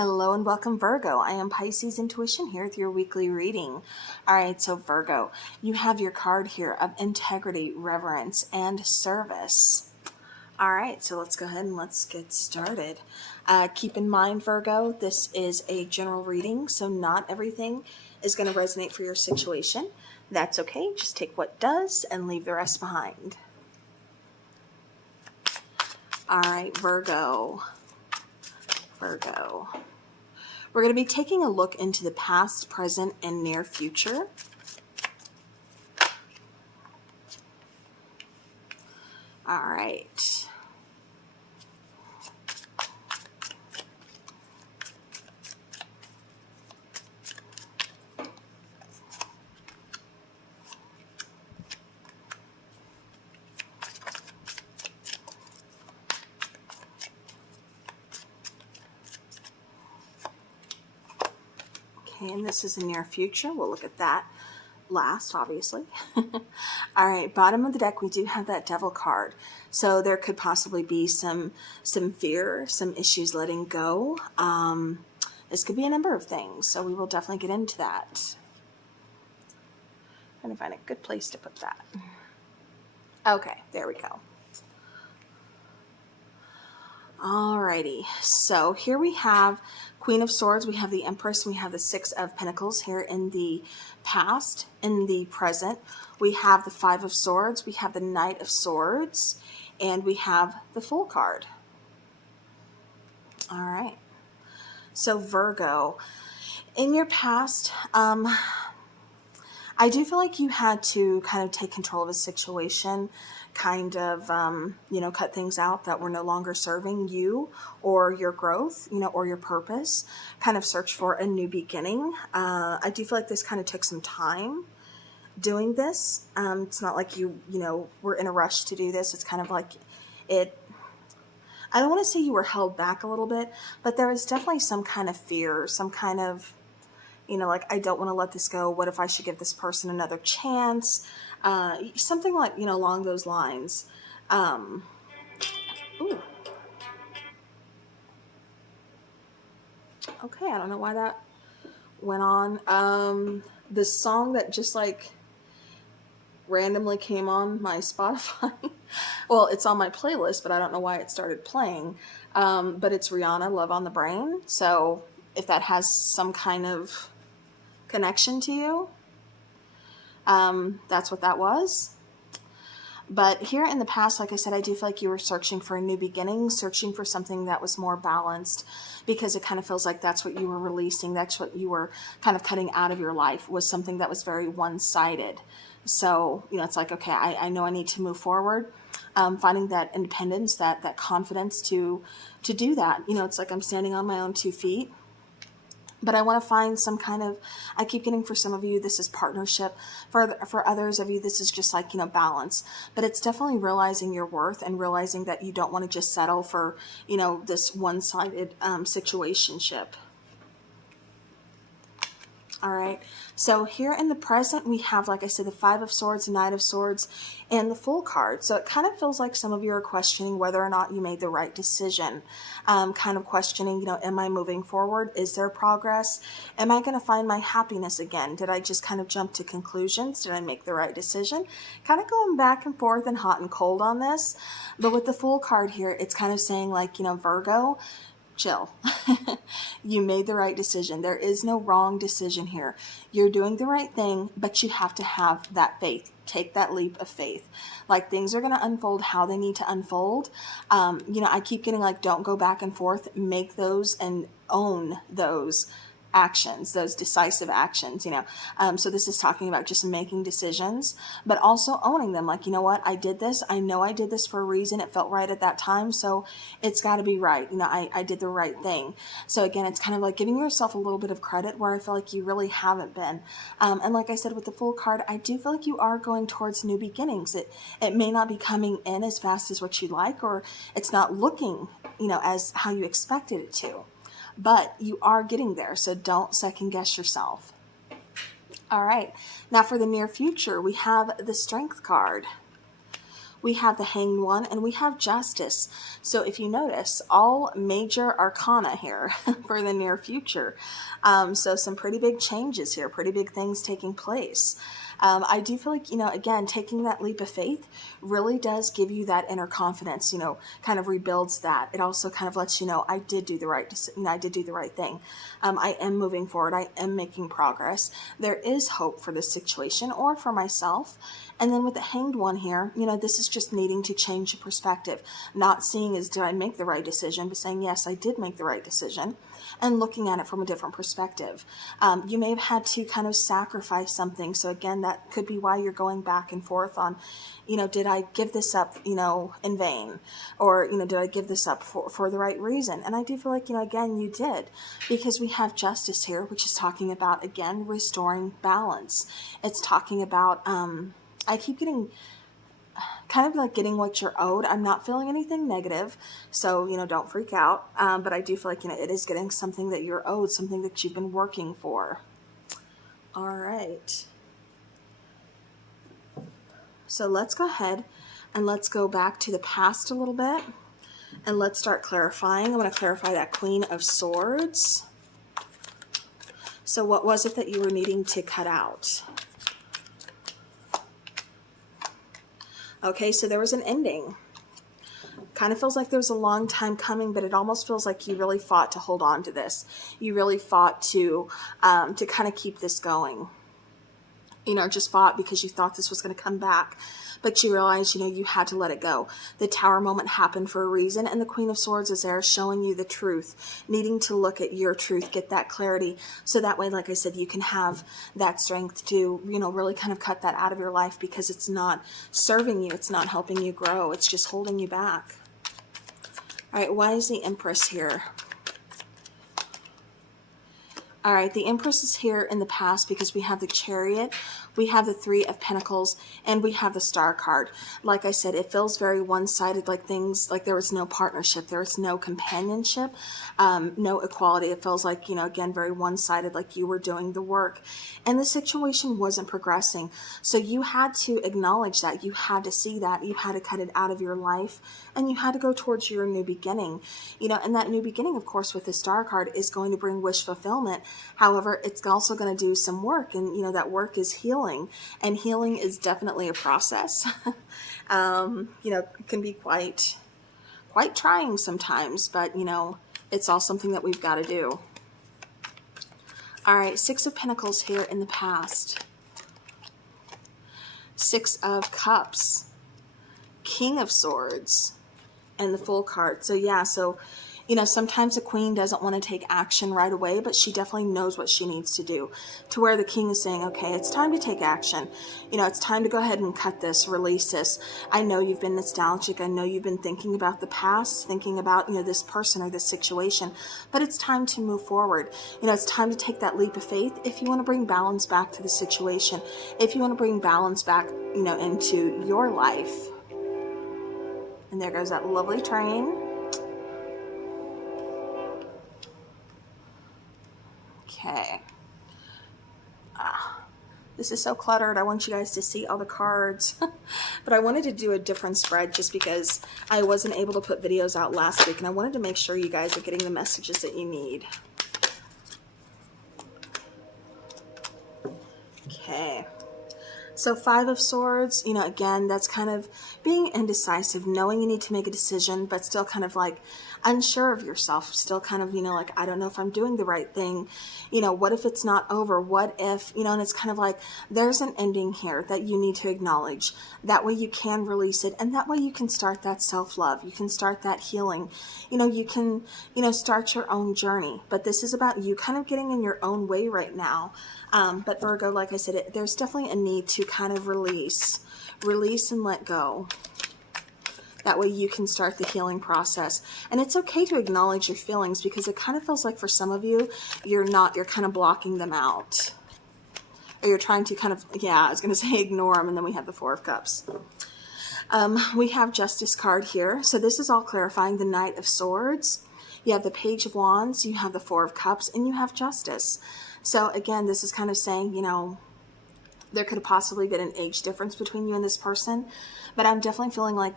Hello and welcome, Virgo. I am Pisces Intuition here with your weekly reading. All right, so Virgo, you have your card here of integrity, reverence, and service. All right, so let's go ahead and let's get started. Keep in mind, Virgo, this is a general reading, so not everything is going to resonate for your situation. That's okay. Just take what does and leave the rest behind. All right, Virgo. We're going to be taking a look into the past, present, and near future. All right. Okay, and this is the near future. We'll look at that last, obviously. All right, bottom of the deck, we do have that Devil card. So there could possibly be some fear, some issues letting go. This could be a number of things, so we will definitely get into that. I'm trying to find a good place to put that. Okay, there we go. Alrighty, so here we have Queen of Swords, we have the Empress, we have the Six of Pentacles here in the past. In the present, we have the Five of Swords, we have the Knight of Swords, and we have the Fool card. All right, so Virgo, in your past, I do feel like you had to kind of take control of a situation, kind of, cut things out that were no longer serving you or your growth, or your purpose, kind of search for a new beginning. I do feel like this kind of took some time doing this. It's not like you were in a rush to do this. It's kind of like I don't want to say you were held back a little bit, but there was definitely some kind of fear, some kind of, like, I don't want to let this go. What if I should give this person another chance? Something like, along those lines. Ooh. Okay, I don't know why that went on. The song that just like randomly came on my Spotify. Well, it's on my playlist, but I don't know why it started playing. But it's Rihanna, Love on the Brain. So if that has some kind of connection to you, that's what that was. But here in the past, like I said, I do feel like you were searching for a new beginning, searching for something that was more balanced, because it kind of feels like that's what you were releasing, that's what you were kind of cutting out of your life, was something that was very one-sided. So, it's like, okay, I know I need to move forward, finding that independence, that confidence to do that. It's like I'm standing on my own 2 feet. But I want to find some kind of, I keep getting, for some of you, this is partnership. For others of you, this is just like, balance. But it's definitely realizing your worth and realizing that you don't want to just settle for, this one-sided situationship. All right, so here in the present, we have, like I said, the Five of Swords, Knight of Swords, and the Fool card. So it kind of feels like some of you are questioning whether or not you made the right decision, kind of questioning, am I moving forward? Is there progress? Am I going to find my happiness again? Did I just kind of jump to conclusions? Did I make the right decision? Kind of going back and forth and hot and cold on this. But with the Fool card here, it's kind of saying, like, Virgo, chill. You made the right decision. There is no wrong decision here. You're doing the right thing, but you have to have that faith. Take that leap of faith. Like, things are going to unfold how they need to unfold. I keep getting like, don't go back and forth. Make those and own those actions, those decisive actions, so this is talking about just making decisions, but also owning them. Like, what, I did this. I know I did this for a reason. It felt right at that time, so it's got to be right. I did the right thing. So again, it's kind of like giving yourself a little bit of credit where I feel like you really haven't been. And like I said, with the Fool card, I do feel like you are going towards new beginnings. It may not be coming in as fast as what you like, or it's not looking, as how you expected it to. But you are getting there, so don't second guess yourself. All right, now for the near future, we have the Strength card. we have the Hanged One, and we have Justice. So if you notice, all major arcana here for the near future. So some pretty big changes here, pretty big things taking place. I do feel like, again, taking that leap of faith really does give you that inner confidence, kind of rebuilds that. It also kind of lets you know, I did do the right, I did do the right thing. I am moving forward. I am making progress. There is hope for this situation or for myself. And then with the Hanged One here, this is just needing to change your perspective, not seeing as did I make the right decision, but saying, yes, I did make the right decision, and looking at it from a different perspective. You may have had to kind of sacrifice something. So again, that could be why you're going back and forth on, did I give this up, in vain? Or, did I give this up for the right reason? And I do feel like, again, you did, because we have Justice here, which is talking about, again, restoring balance. It's talking about, I keep getting kind of like getting what you're owed. I'm not feeling anything negative, so, don't freak out. But I do feel like, it is getting something that you're owed, something that you've been working for. All right. So let's go ahead and let's go back to the past a little bit, and let's start clarifying. I want to clarify that Queen of Swords. So what was it that you were needing to cut out? Okay, so there was an ending. Kind of feels like there was a long time coming, but it almost feels like you really fought to hold on to this. You really fought to kind of keep this going. Just fought because you thought this was going to come back, but you realized, you had to let it go. The Tower moment happened for a reason, and the Queen of Swords is there showing you the truth, needing to look at your truth, get that clarity, so that way, like I said, you can have that strength to, really kind of cut that out of your life, because it's not serving you, it's not helping you grow, it's just holding you back. All right, why is the Empress here? All right, the Empress is here in the past because we have the Chariot, we have the Three of Pentacles, and we have the Star card. Like I said, it feels very one-sided, like things, like there was no partnership, there was no companionship, no equality. It feels like, again, very one-sided, like you were doing the work, and the situation wasn't progressing. So you had to acknowledge that, you had to see that, you had to cut it out of your life, and you had to go towards your new beginning. And that new beginning, of course, with the Star card is going to bring wish fulfillment. However, it's also going to do some work, and that work is healing, and healing is definitely a process. It can be quite trying sometimes, but it's all something that we've got to do. All right, Six of Pentacles here in the past, Six of Cups, King of Swords, and the Fool card. So yeah, sometimes a queen doesn't want to take action right away, but she definitely knows what she needs to do, to where the king is saying, okay, it's time to take action. It's time to go ahead and cut this, release this. I know you've been nostalgic. I know you've been thinking about the past, thinking about, this person or this situation, but it's time to move forward. It's time to take that leap of faith if you want to bring balance back to the situation, if you want to bring balance back, into your life. And there goes that lovely train. Okay. This is so cluttered. I want you guys to see all the cards. But I wanted to do a different spread just because I wasn't able to put videos out last week, and I wanted to make sure you guys are getting the messages that you need. Okay. So Five of Swords, again, that's kind of being indecisive, knowing you need to make a decision, but still kind of like unsure of yourself, still kind of, like, I don't know if I'm doing the right thing. What if it's not over? What if, and it's kind of like there's an ending here that you need to acknowledge. That way you can release it, and that way you can start that self-love. You can start that healing. You can, start your own journey. But this is about you kind of getting in your own way right now. But Virgo, like I said, there's definitely a need to kind of release and let go. That way you can start the healing process. And it's okay to acknowledge your feelings, because it kind of feels like for some of you, you're kind of blocking them out. Or you're trying to kind of, I was going to say ignore them, and then we have the Four of Cups. We have Justice card here. So this is all clarifying the Knight of Swords. You have the Page of Wands, you have the Four of Cups, and you have Justice. So again, this is kind of saying, There could have possibly been an age difference between you and this person, but I'm definitely feeling like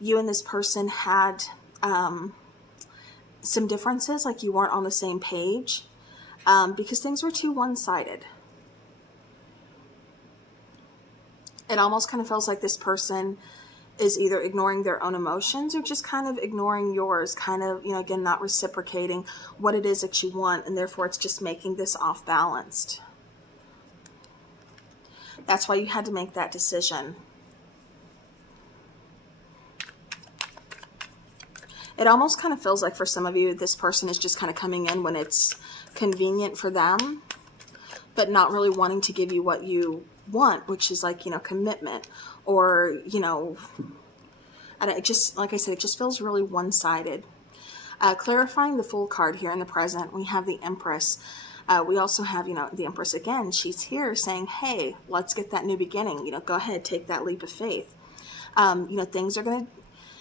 you and this person had some differences, like you weren't on the same page, because things were too one-sided. It almost kind of feels like this person is either ignoring their own emotions or just kind of ignoring yours, kind of, you know, again, not reciprocating what it is that you want, and therefore it's just making this off-balanced. That's why you had to make that decision. It almost kind of feels like for some of you, this person is just kind of coming in when it's convenient for them, but not really wanting to give you what you want, which is like, you know, commitment, or, you know, and it just, like I said, it just feels really one-sided. Clarifying the Fool card here in the present, we have the Empress. We also have, you know, the Empress again. She's here saying, hey, let's get that new beginning. You know, go ahead, take that leap of faith. You know, things are going to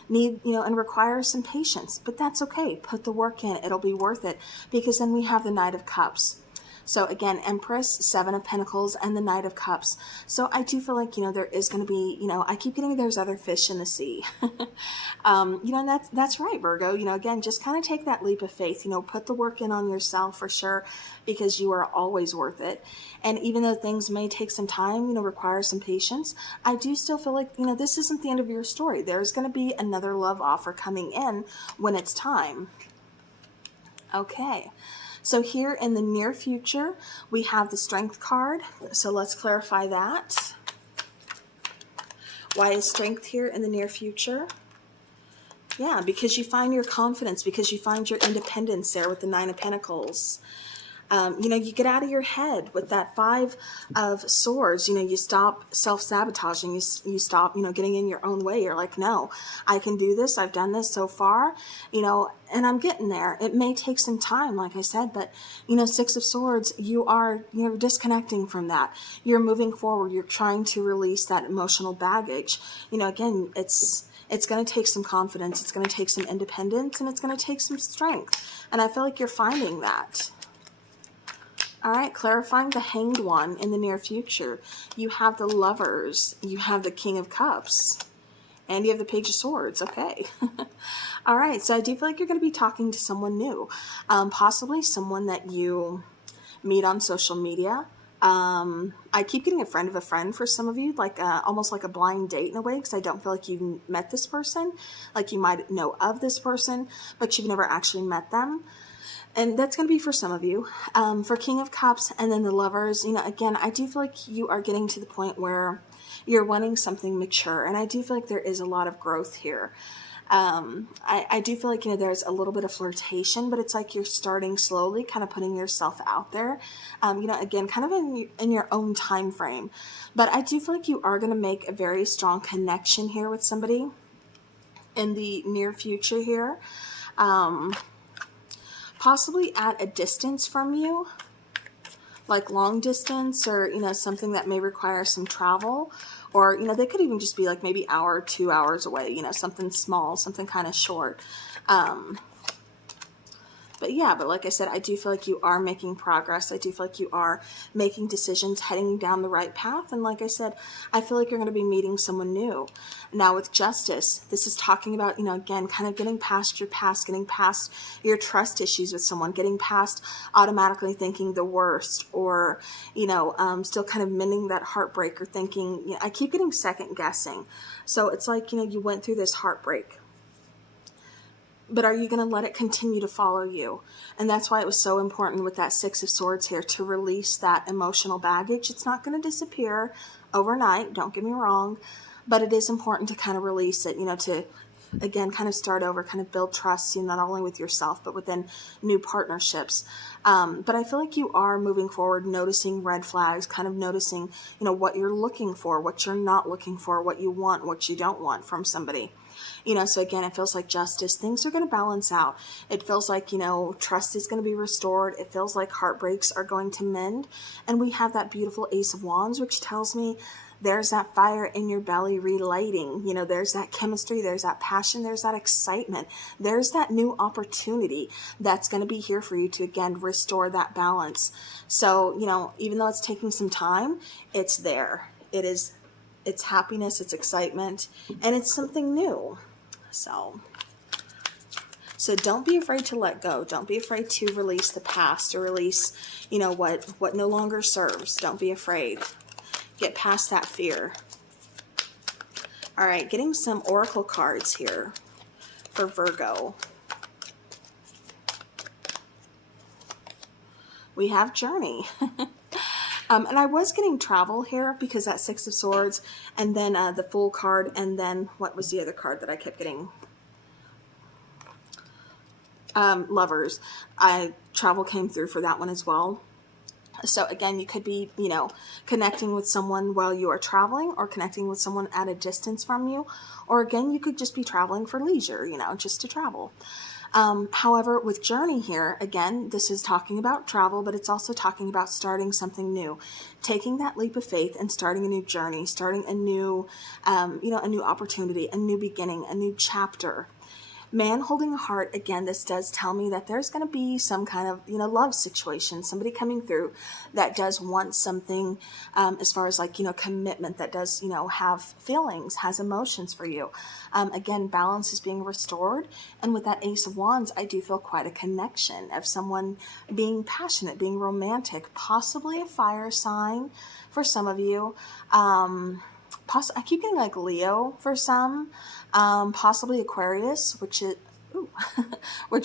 need, you know, and require some patience, but that's okay. Put the work in. It'll be worth it, because then we have the Knight of Cups. So again, Empress, Seven of Pentacles, and the Knight of Cups. So I do feel like, you know, there is going to be, you know, I keep getting there's other fish in the sea. You know, and that's right, Virgo. You know, again, just kind of take that leap of faith, you know, put the work in on yourself for sure, because you are always worth it. And even though things may take some time, you know, require some patience, I do still feel like, you know, this isn't the end of your story. There's going to be another love offer coming in when it's time. Okay. So here in the near future, we have the Strength card. So let's clarify that. Why is Strength here in the near future? Yeah, because you find your confidence, because you find your independence there with the Nine of Pentacles. You know, you get out of your head with that Five of Swords. You know, you stop self-sabotaging. You stop, you know, getting in your own way. You're like, no, I can do this. I've done this so far, you know, and I'm getting there. It may take some time, like I said, but, you know, Six of Swords, you're disconnecting from that. You're moving forward. You're trying to release that emotional baggage. You know, again, it's going to take some confidence. It's going to take some independence, and it's going to take some strength. And I feel like you're finding that. All right, clarifying the Hanged One in the near future. You have the Lovers, you have the King of Cups, and you have the Page of Swords. Okay. All right, so I do feel like you're going to be talking to someone new, possibly someone that you meet on social media. I keep getting a friend of a friend for some of you, like almost like a blind date in a way, because I don't feel like you've met this person. Like you might know of this person, but you've never actually met them. And that's going to be for some of you. For King of Cups and then the Lovers, you know, again, I do feel like you are getting to the point where you're wanting something mature. And I do feel like there is a lot of growth here. I do feel like, you know, there's a little bit of flirtation, but it's like you're starting slowly, kind of putting yourself out there, you know, again, kind of in your own time frame. But I do feel like you are going to make a very strong connection here with somebody in the near future here. Possibly at a distance from you, like long distance, or, you know, something that may require some travel, or, you know, they could even just be like maybe hour or 2 hours away, you know, something small, something kind of short. But yeah, but like I said, I do feel like you are making progress. I do feel like you are making decisions, heading down the right path. And like I said, I feel like you're going to be meeting someone new. Now with Justice, this is talking about, you know, again, kind of getting past your past, getting past your trust issues with someone, getting past automatically thinking the worst, or, you know, still kind of mending that heartbreak, or thinking, you know, I keep getting second guessing. So it's like, you know, you went through this heartbreak, but are you going to let it continue to follow you? And that's why it was so important with that Six of Swords here, to release that emotional baggage. It's not going to disappear overnight, don't get me wrong, but it is important to kind of release it, you know, to, again, kind of start over, kind of build trust, you know, not only with yourself, but within new partnerships. But I feel like you are moving forward, noticing red flags, kind of noticing, you know, what you're looking for, what you're not looking for, what you want, what you don't want from somebody. You know, so again, it feels like Justice, things are going to balance out. It feels like, you know, trust is going to be restored. It feels like heartbreaks are going to mend. And we have that beautiful Ace of Wands, which tells me there's that fire in your belly relighting. You know, there's that chemistry, there's that passion, there's that excitement, there's that new opportunity that's going to be here for you to, again, restore that balance. So, you know, even though it's taking some time, it's there. It's happiness, it's excitement, and it's something new. So don't be afraid to let go. Don't be afraid to release the past, or release, you know, what no longer serves. Don't be afraid. Get past that fear. All right, getting some oracle cards here for Virgo. We have Journey. And I was getting travel here because that Six of Swords, and then the Fool card, and then what was the other card that I kept getting? Lovers. Travel came through for that one as well. So again, you could be, you know, connecting with someone while you are traveling, or connecting with someone at a distance from you. Or again, you could just be traveling for leisure, you know, just to travel. However, with Journey here, again, this is talking about travel, but it's also talking about starting something new, taking that leap of faith and starting a new journey, starting a new, you know, a new opportunity, a new beginning, a new chapter. Man holding a heart, again, this does tell me that there's going to be some kind of, you know, love situation, somebody coming through that does want something, as far as like, you know, commitment, that does, you know, have feelings, has emotions for you. Again, balance is being restored. And with that Ace of Wands, I do feel quite a connection of someone being passionate, being romantic, possibly a fire sign for some of you. I keep getting like Leo for some, possibly Aquarius, which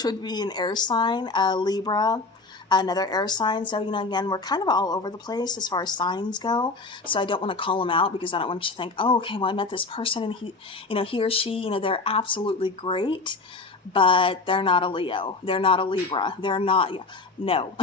would be an air sign, Libra, another air sign. So, you know, again, we're kind of all over the place as far as signs go. So I don't want to call them out, because I don't want you to think, oh, okay, well, I met this person and he or she, you know, they're absolutely great, but they're not a Leo. They're not a Libra. They're not, no.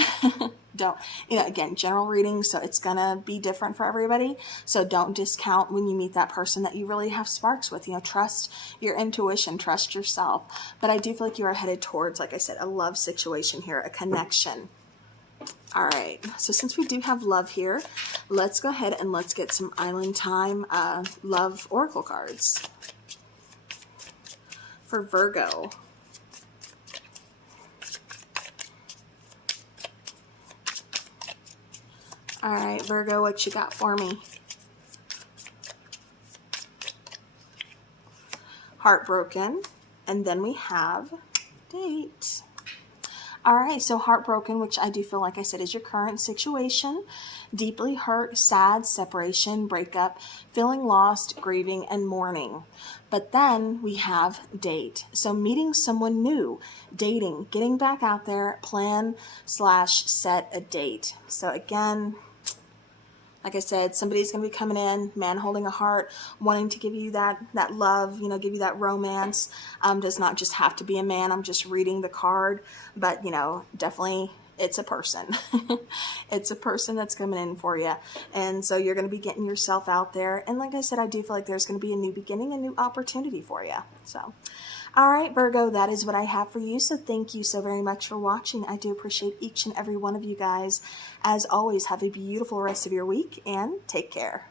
Don't, you know, again, general reading, so it's gonna be different for everybody. So don't discount when you meet that person that you really have sparks with. You know, trust your intuition, trust yourself. But I do feel like you are headed towards, like I said, a love situation here, a connection. All right, so since we do have love here, let's go ahead and let's get some Island Time love oracle cards for Virgo. All right, Virgo, what you got for me? Heartbroken, and then we have date. All right, so heartbroken, which I do feel like I said is your current situation. Deeply hurt, sad, separation, breakup, feeling lost, grieving, and mourning. But then we have date. So meeting someone new, dating, getting back out there, plan/set a date. So again, like I said, somebody's going to be coming in, man holding a heart, wanting to give you that love, you know, give you that romance. Does not just have to be a man. I'm just reading the card, but, you know, definitely it's a person. It's a person that's coming in for you. And so you're going to be getting yourself out there. And like I said, I do feel like there's going to be a new beginning, a new opportunity for you. So, all right, Virgo, that is what I have for you. So thank you so very much for watching. I do appreciate each and every one of you guys. As always, have a beautiful rest of your week and take care.